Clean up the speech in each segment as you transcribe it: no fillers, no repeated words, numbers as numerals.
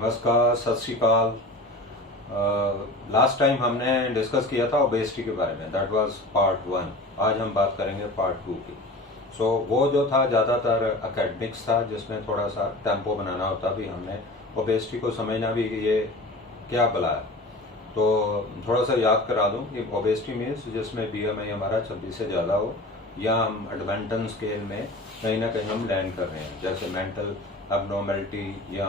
नमस्कार, सत श्री अकाल। लास्ट टाइम हमने डिस्कस किया था ओबेसिटी के बारे में, दैट वाज पार्ट 1। आज हम बात करेंगे पार्ट 2 की। वो जो था ज़्यादातर एकेडमिक्स था, जिसमें थोड़ा सा टेम्पो बनाना होता भी। हमने ओबेसिटी को समझना भी कि ये क्या भला है, तो थोड़ा सा याद करा दूं कि ओबेसिटी मीन्स जिसमें BMI हमारा 26 से ज़्यादा हो, या हम एडवेंटन स्केल में कहीं ना कहीं हम लैंड कर रहे हैं, जैसे मेंटल एब्नॉर्मेलिटी या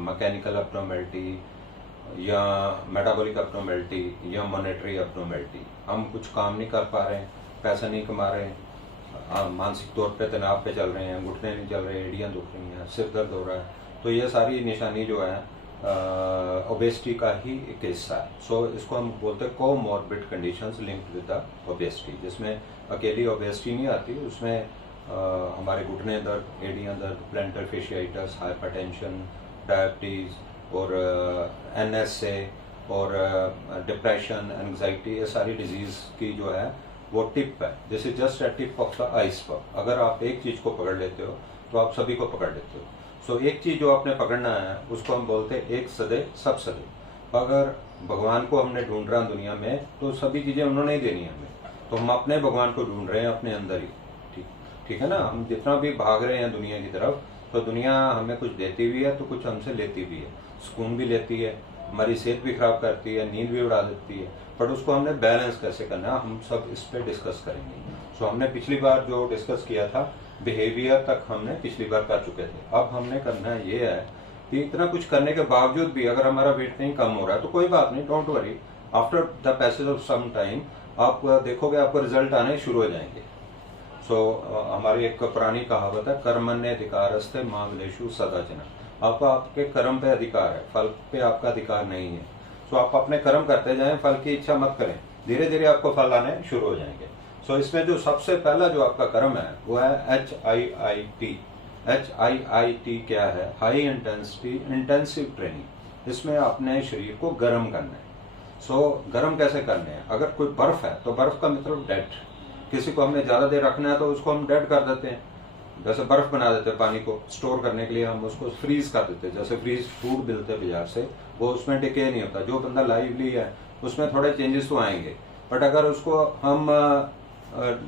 मैकेनिकल एब्नॉर्मेलिटी या मेटाबॉलिक एब्नॉर्मेलिटी या मॉनेटरी एब्नॉर्मेलिटी। हम कुछ काम नहीं कर पा रहे हैं, पैसा नहीं कमा रहे हैं, मानसिक तौर पे तनाव पे चल रहे हैं, घुटने नहीं चल रहे, एड़ियाँ दुख रही हैं, सिर दर्द हो रहा है। तो ये सारी निशानी जो है ओबेसिटी का ही एक हिस्सा है। इसको हम बोलते हैं comorbid conditions linked with the obesity, जिसमें अकेली ओबेसिटी नहीं आती, उसमें हमारे घुटने दर्द, एड़ियाँ दर्द, प्लैंटर फेशियाइटिस, हाइपरटेंशन, डायबिटीज और NSA और डिप्रेशन, एंग्जाइटी, ये सारी डिजीज की जो है वो टिप है। This is just a tip of the iceberg. अगर आप एक चीज को पकड़ लेते हो तो आप सभी को पकड़ लेते हो। एक चीज जो आपने पकड़ना है उसको हम बोलते हैं एक सदे सब सदे। अगर भगवान को हमने ढूंढ रहा दुनिया में तो सभी चीजें उन्होंने ही देनी है हमें, तो हम अपने भगवान को ढूंढ रहे हैं अपने अंदर ही। ठीक है ना। हम जितना भी भाग रहे हैं दुनिया की तरफ, तो दुनिया हमें कुछ देती भी है तो कुछ हमसे लेती भी है। सुकून भी लेती है, हमारी सेहत भी खराब करती है, नींद भी उड़ा देती है, बट उसको हमने बैलेंस कैसे करना है हम सब इस पे डिस्कस करेंगे। हमने पिछली बार जो डिस्कस किया था बिहेवियर तक हमने पिछली बार कर चुके थे। अब हमने करना ये है कि इतना कुछ करने के बावजूद भी अगर हमारा वेट नहीं कम हो रहा है तो कोई बात नहीं, don't worry. After the passage of some time आप देखोगे आपको रिजल्ट आने शुरू हो जाएंगे। हमारी एक पुरानी कहावत है, कर्मण्येधिकारस्ते मा फलेषु कदाचन। आपका आपके कर्म पे अधिकार है, फल पे आपका अधिकार नहीं है। आप अपने कर्म करते जाएं, फल की इच्छा मत करें, धीरे धीरे आपको फल आने शुरू हो जाएंगे। इसमें जो सबसे पहला जो आपका कर्म है वो है HIIT। HIIT क्या है? High intensity intensive training. इसमें अपने शरीर को गर्म करना है। गर्म कैसे करने हैं? अगर कोई बर्फ है तो बर्फ का मतलब डेड। किसी को हमने ज्यादा देर रखना है तो उसको हम डेड कर देते हैं, जैसे बर्फ बना देते हैं। पानी को स्टोर करने के लिए हम उसको फ्रीज कर देते हैं, जैसे फ्रीज फूड मिलते हैं बाजार से, वो उसमें डिके नहीं होता। जो बंदा लाइवली है उसमें थोड़े चेंजेस तो आएंगे, बट अगर उसको हम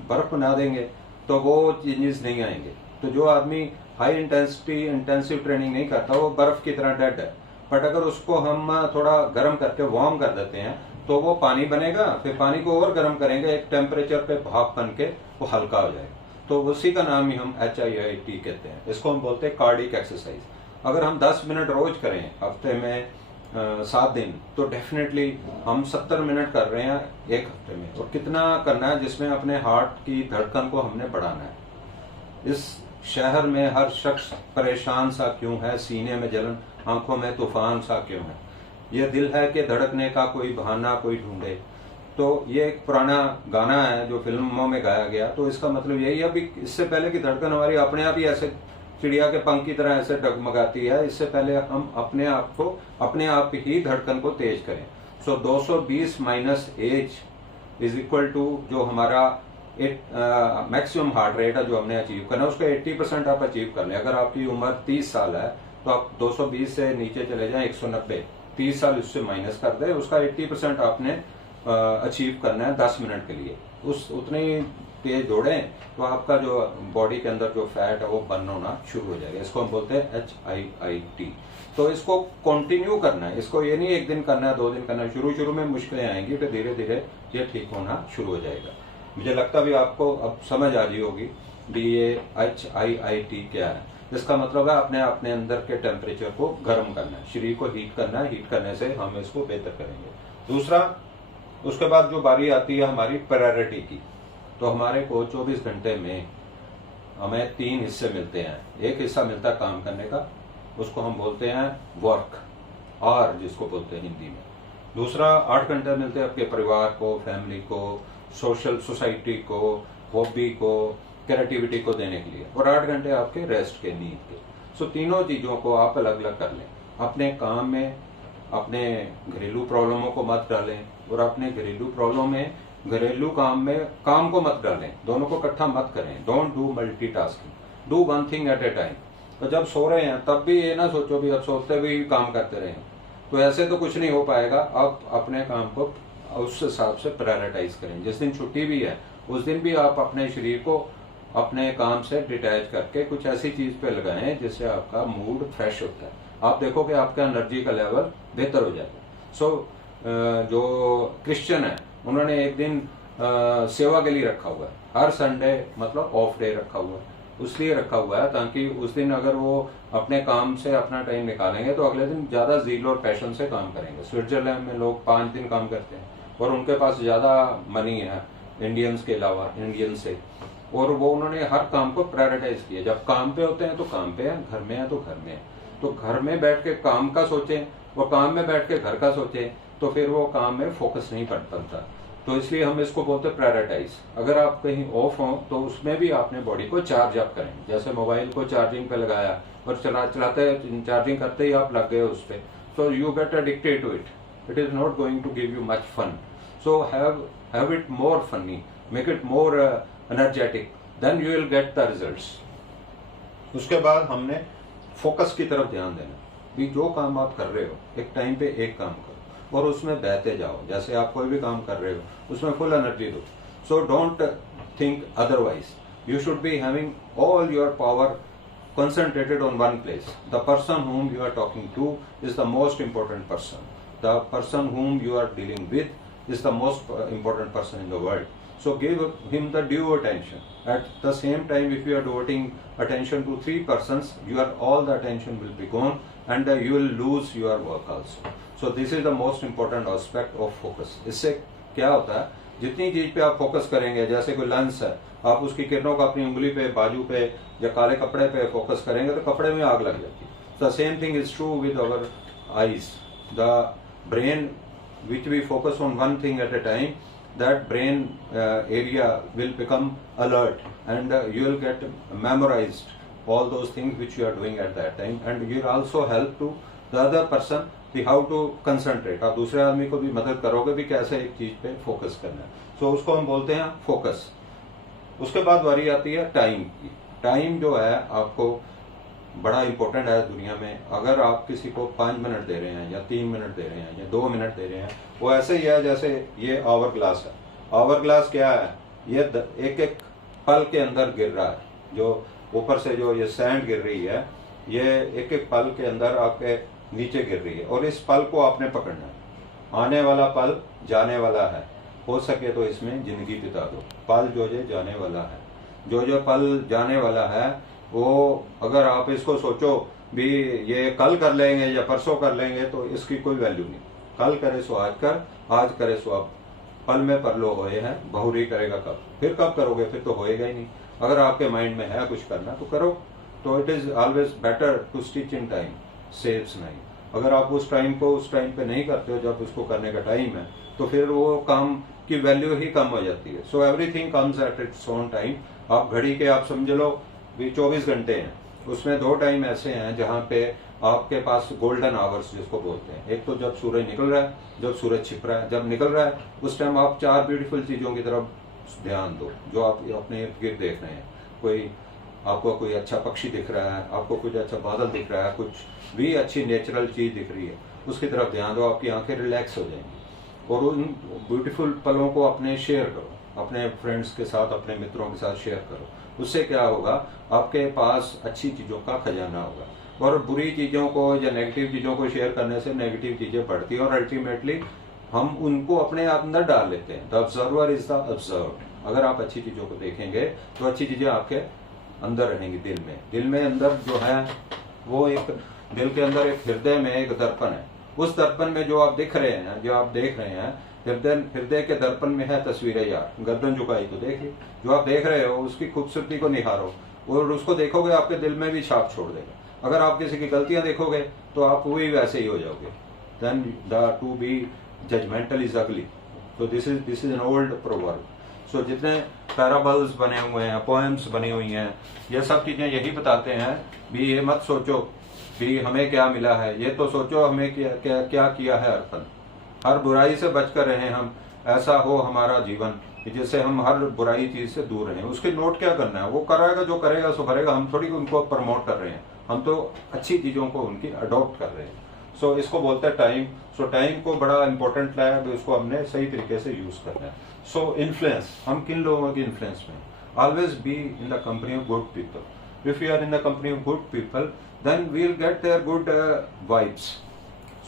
बर्फ बना देंगे तो वो चेंजेस नहीं आएंगे। तो जो आदमी हाई इंटेंसिटी इंटेंसिव ट्रेनिंग नहीं करता वो बर्फ की तरह डेड है। बट अगर उसको हम थोड़ा गर्म करके वार्म कर देते हैं तो वो पानी बनेगा, फिर पानी को और गर्म करेंगे, एक टेम्परेचर पे भाप बन के वो हल्का हो जाएगा। तो उसी का नाम ही हम HIIT कहते हैं। इसको हम बोलते हैं कार्डिक एक्सरसाइज। अगर हम 10 मिनट रोज करें हफ्ते में 7 दिन, तो डेफिनेटली हम 70 मिनट कर रहे हैं एक हफ्ते में। और कितना करना है? जिसमें अपने हार्ट की धड़कन को हमने बढ़ाना है। इस शहर में हर शख्स परेशान सा क्यों है, सीने में जलन, आंखों में तूफान सा क्यों है, ये दिल है कि धड़कने का कोई बहाना कोई ढूंढे। तो ये एक पुराना गाना है जो फिल्मों में गाया गया। तो इसका मतलब यही है, अभी इससे पहले की धड़कन हमारी अपने आप ही ऐसे चिड़िया के पंख की तरह ऐसे डगमगाती है, इससे पहले हम अपने आप को अपने आप ही धड़कन को तेज करें। 220 minus age is equal to जो हमारा मैक्सिमम हार्ट रेट है जो हमने अचीव करना है, उसका 80% आप अचीव कर लें। अगर आपकी उम्र 30 साल है तो आप 220 से नीचे चले जाएं 190, 30 साल उससे माइनस कर दे, उसका 80% आपने अचीव करना है 10 मिनट के लिए। उतने ही तेज दौड़ें तो आपका जो बॉडी के अंदर जो फैट है वो बर्न होना शुरू हो जाएगा। इसको हम बोलते हैं HIIT। तो इसको कंटिन्यू करना है, इसको ये नहीं एक दिन करना है 2 दिन करना है। शुरू में मुश्किलें आएंगी, फिर धीरे धीरे ये ठीक होना शुरू हो जाएगा। मुझे लगता भी आपको अब समझ आ रही होगी कि ये HIIT क्या है। इसका मतलब है अपने अंदर के टेम्परेचर को गर्म करना है, शरीर को हीट करना है। हीट करने से हम इसको बेहतर करेंगे। दूसरा, उसके बाद जो बारी आती है हमारी प्रायोरिटी की, तो हमारे को 24 घंटे में हमें 3 हिस्से मिलते हैं। एक हिस्सा मिलता है काम करने का, उसको हम बोलते हैं वर्क, और जिसको बोलते हैं हिंदी में। दूसरा 8 घंटे मिलते हैं आपके परिवार को, फैमिली को, सोशल सोसाइटी को, हॉबी को, क्रिएटिविटी को देने के लिए, और 8 घंटे आपके रेस्ट के, नींद के। तीनों चीजों को आप अलग अलग कर लें। अपने काम में अपने घरेलू प्रॉब्लमों को मत डालें, और अपने घरेलू काम में काम को मत डालें, दोनों को इकट्ठा मत करें। Don't do multitasking, do one thing at a time. तो जब सो रहे हैं तब भी ये ना सोचो भी अब सोते भी काम करते रहे, तो ऐसे तो कुछ नहीं हो पाएगा। आप अपने काम को उस हिसाब से प्रायोरिटाइज करें। जिस दिन छुट्टी भी है उस दिन भी आप अपने शरीर को अपने काम से डिटैच करके कुछ ऐसी चीज पे लगाएं जिससे आपका मूड फ्रेश होता है। आप देखोगे आपका एनर्जी का लेवल बेहतर हो जाता है। सो जो क्रिश्चियन है उन्होंने एक दिन सेवा के लिए रखा हुआ है, हर संडे मतलब ऑफ डे रखा हुआ है, उसलिए रखा हुआ है ताकि उस दिन अगर वो अपने काम से अपना टाइम निकालेंगे तो अगले दिन ज्यादा जील और पैशन से काम करेंगे। स्विट्जरलैंड में लोग 5 दिन काम करते हैं और उनके पास ज्यादा मनी है इंडियंस के अलावा, इंडियन से, और वो उन्होंने हर काम को प्रायोरिटाइज किया। जब काम पे होते हैं तो काम पे है, घर में है तो घर में है। तो घर में बैठ के काम का सोचें और काम में बैठ के घर का सोचें तो फिर वो काम में फोकस नहीं पड़ पाता। तो इसलिए हम इसको बोलते हैं प्रायोरिटाइज। अगर आप कहीं ऑफ हो तो उसमें भी आपने बॉडी को चार्ज अप करें। जैसे मोबाइल को चार्जिंग पे लगाया और चलाते चार्जिंग करते ही आप लग गए उस पर, so you get addicted to it. It is not going to give you much fun. So have it more funny, make it more energetic. Then you will get the results. उसके बाद हमने focus की तरफ ध्यान देना भी जो काम आप कर रहे हो एक टाइम पे एक काम करो और उसमें बहते जाओ। जैसे आप कोई भी काम कर रहे हो उसमें फुल एनर्जी दो। So don't think otherwise. You should be having all your power concentrated on one place. The person whom you are talking to is the most important person. The person whom you are dealing with is the most important person in the world. So give him the due attention. At the same time, if you are devoting attention to 3 persons, all the attention will be gone and you will lose your work also. So this is the most important aspect of focus. इससे क्या होता है, जितनी चीज पे आप focus करेंगे, जैसे कोई लेंस है, आप उसकी किरणों का अपनी उंगली पे, बाजू पे या काले कपड़े पे फोकस करेंगे तो कपड़े में आग लग जाती है। The same thing is true with our eyes. The brain which we focus on one thing at a time, that brain area will become alert and you will get memorized all those things which you are doing at that time, and you will also help to the other person how to concentrate. आप दूसरे आदमी को भी मदद करोगे भी कैसे एक चीज पे फोकस करना है। सो उसको हम बोलते हैं फोकस। उसके बाद बारी आती है टाइम की। टाइम जो है आपको बड़ा इंपॉर्टेंट है दुनिया में। अगर आप किसी को 5 मिनट दे रहे हैं या 3 मिनट दे रहे हैं या 2 मिनट दे रहे हैं, वो ऐसे ही है जैसे ये आवर ग्लास है। आवर ग्लास क्या है, ये एक एक पल के अंदर गिर रहा है। जो ऊपर से जो ये सैंड गिर रही है, ये एक एक पल के अंदर आपके नीचे गिर रही है और इस पल को आपने पकड़ना है। आने वाला पल जाने वाला है, हो सके तो इसमें जिंदगी बिता दो। पल जो जाने वाला है, जो पल जाने वाला है वो अगर आप इसको सोचो भी ये कल कर लेंगे या परसों कर लेंगे तो इसकी कोई वैल्यू नहीं। कल करे सो आज कर, आज करे सो अब। पल में परलो होए हैं, बहुरी करेगा कब, फिर कब करोगे, फिर तो होएगा ही नहीं। अगर आपके माइंड में है कुछ करना तो करो। तो it is always better to stitch in time saves नहीं। अगर आप उस टाइम को उस टाइम पे नहीं करते हो जब उसको करने का टाइम है, तो फिर वो काम की वैल्यू ही कम हो जाती है। So everything comes at its own time. आप घड़ी के आप समझ लो भी 24 घंटे हैं, उसमें 2 टाइम ऐसे हैं जहाँ पे आपके पास गोल्डन आवर्स जिसको बोलते हैं। एक तो जब सूरज निकल रहा है, जब सूरज छिप रहा है। जब निकल रहा है उस टाइम आप 4 ब्यूटीफुल चीजों की तरफ ध्यान दो जो आप अपने इर्द गिर्द देख रहे हैं। कोई आपको कोई अच्छा पक्षी दिख रहा है, आपको कुछ अच्छा बादल दिख रहा है, कुछ भी अच्छी नेचुरल चीज दिख रही है, उसकी तरफ ध्यान दो। आपकी आंखें रिलैक्स हो जाएंगी और उन ब्यूटीफुल पलों को अपने शेयर करो, अपने फ्रेंड्स के साथ, अपने मित्रों के साथ शेयर करो। उससे क्या होगा, आपके पास अच्छी चीजों का खजाना होगा। और बुरी चीजों को या नेगेटिव चीजों को शेयर करने से नेगेटिव चीजें बढ़ती हैं और अल्टीमेटली हम उनको अपने अंदर डाल लेते हैं। The observer is the observed. अगर आप अच्छी चीजों को देखेंगे तो अच्छी चीजें आपके अंदर रहेंगी, दिल में। दिल में अंदर जो है वो एक दिल के अंदर एक हृदय में एक दर्पण है। उस दर्पण में जो आप दिख रहे हैं, जो आप देख रहे हैं, हृदय के दर्पण में है तस्वीरें यार। गर्दन झुकाई तो देखिए, जो आप देख रहे हो उसकी खूबसूरती को निहारो और उसको देखोगे आपके दिल में भी छाप छोड़ देगा। अगर आप किसी की गलतियां देखोगे तो आप वही वैसे ही हो जाओगे। Then the to be judgemental is ugly. तो this is an old proverb. So जितने पैराबल्स बने हुए हैं, पोएम्स बनी हुई हैं, ये सब चीजें यही बताते हैं भी ये मत सोचो भी हमें क्या मिला है, ये तो सोचो हमें क्या किया है अर्पण। हर बुराई से बचकर रहें हम, ऐसा हो हमारा जीवन जिससे हम हर बुराई चीज से दूर रहें। उसके नोट क्या करना है, वो करेगा जो करेगा सो करेगा, हम थोड़ी उनको प्रमोट कर रहे हैं। हम तो अच्छी चीज़ों को उनकी अडॉप्ट कर रहे हैं। सो इसको बोलते हैं टाइम। सो टाइम को बड़ा इंपॉर्टेंट है, तो इसको हमने सही तरीके से यूज़ करना है। सो इन्फ्लुएंस, हम किन लोगों की इन्फ्लुएंस में? Always be in the company of good people. If you are in the company of good people then we will get their good vibes.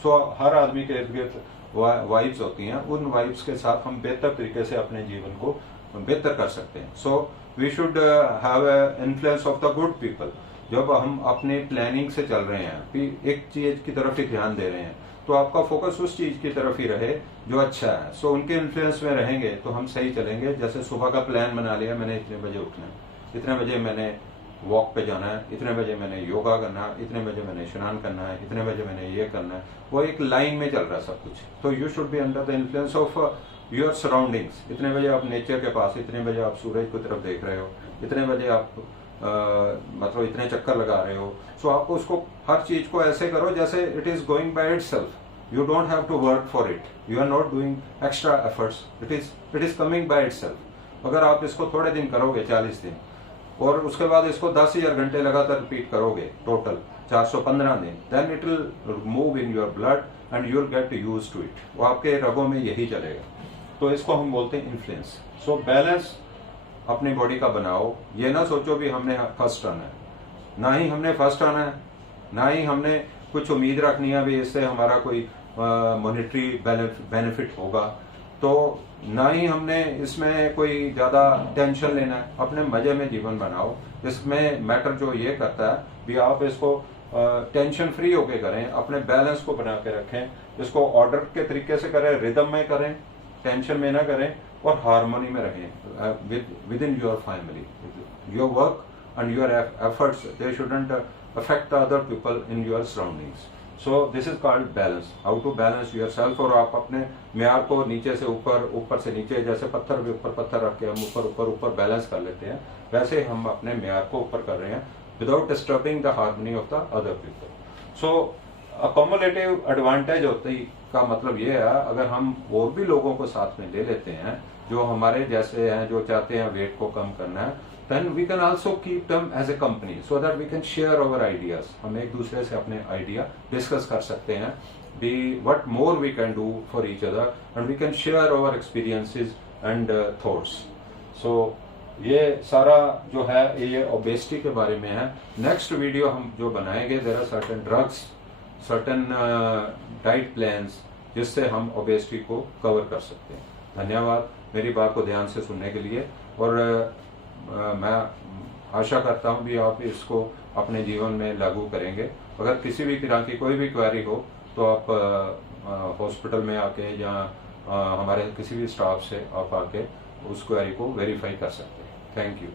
So हर आदमी के इर्द गिर्द वाइब्स होती हैं, उन वाइब्स के साथ हम बेहतर तरीके से अपने जीवन को बेहतर कर सकते हैं। So we should have influence of the good people. जब हम अपने प्लानिंग से चल रहे हैं, फिर एक चीज की तरफ ही ध्यान दे रहे हैं, तो आपका फोकस उस चीज की तरफ ही रहे जो अच्छा है। सो उनके इन्फ्लुएंस में रहेंगे तो हम सही चलेंगे। जैसे सुबह का प्लान बना लिया, मैंने इतने बजे उठना है, इतने बजे मैंने वॉक पे जाना है, इतने बजे मैंने योगा करना है, इतने बजे मैंने स्नान करना है, इतने बजे मैंने ये करना है, वो एक लाइन में चल रहा है सब कुछ। तो you should be under the influence of your surroundings. इतने बजे आप नेचर के पास, इतने बजे आप सूरज की तरफ देख रहे हो, इतने बजे आप मतलब इतने चक्कर लगा रहे हो। सो आपको उसको हर चीज को ऐसे करो जैसे it is going by itself. You don't have to work for it, you are not doing extra efforts, it is coming by itself. अगर आप इसको थोड़े दिन करोगे, 40 दिन, और उसके बाद इसको 10,000 घंटे लगातार रिपीट करोगे, टोटल 415 दिन, then it will move in your blood and you will get used to it. वो आपके रगों में यही चलेगा। तो इसको हम बोलते हैं इन्फ्लुएंस। सो बैलेंस अपनी बॉडी का बनाओ। ये ना सोचो भी हमने फर्स्ट आना है, ना ही हमने फर्स्ट आना है, ना ही हमने कुछ उम्मीद रखनी है भी इससे हमारा कोई मॉनेटरी बेनिफिट होगा, तो ना ही हमने इसमें कोई ज्यादा टेंशन लेना है। अपने मजे में जीवन बनाओ। इसमें मैटर जो ये करता है भी आप इसको टेंशन फ्री होके करें, अपने बैलेंस को बना के रखें, इसको ऑर्डर के तरीके से करें, रिदम में करें, टेंशन में ना करें, और हार्मोनी में रहें within your family. Your work and your efforts they shouldn't affect the other people in your surroundings. So this is called balance, how to balance yourself. और आप अपने म्यार को नीचे से ऊपर, ऊपर से नीचे, जैसे पत्थर के ऊपर पत्थर रख के हम ऊपर ऊपर ऊपर बैलेंस कर लेते हैं, वैसे हम अपने म्यार को ऊपर कर रहे हैं without disturbing the harmony of the other people. So accommodative advantage होती का मतलब ये है, अगर हम और भी लोगों को साथ में ले लेते हैं जो हमारे जैसे हैं, जो चाहते हैं वेट को कम करना है, then we can also keep them as a company so that we can share our ideas। हम एक दूसरे से अपने आइडिया डिस्कस कर सकते हैं, be what more we can do for each other and we can share our experiences and thoughts। so ये सारा जो है ये ओबेसिटी के बारे में है। नेक्स्ट वीडियो हम जो बनाएंगे, there are certain drugs, certain diet plans जिससे हम ओबेसिटी को कवर कर सकते हैं। धन्यवाद मेरी बात को ध्यान से सुनने के लिए, और मैं आशा करता हूं भी आप इसको अपने जीवन में लागू करेंगे। अगर किसी भी तरह की कोई भी क्वेरी हो तो आप हॉस्पिटल में आके या हमारे किसी भी स्टाफ से आप आके उस क्वेरी को वेरीफाई कर सकते हैं। Thank you.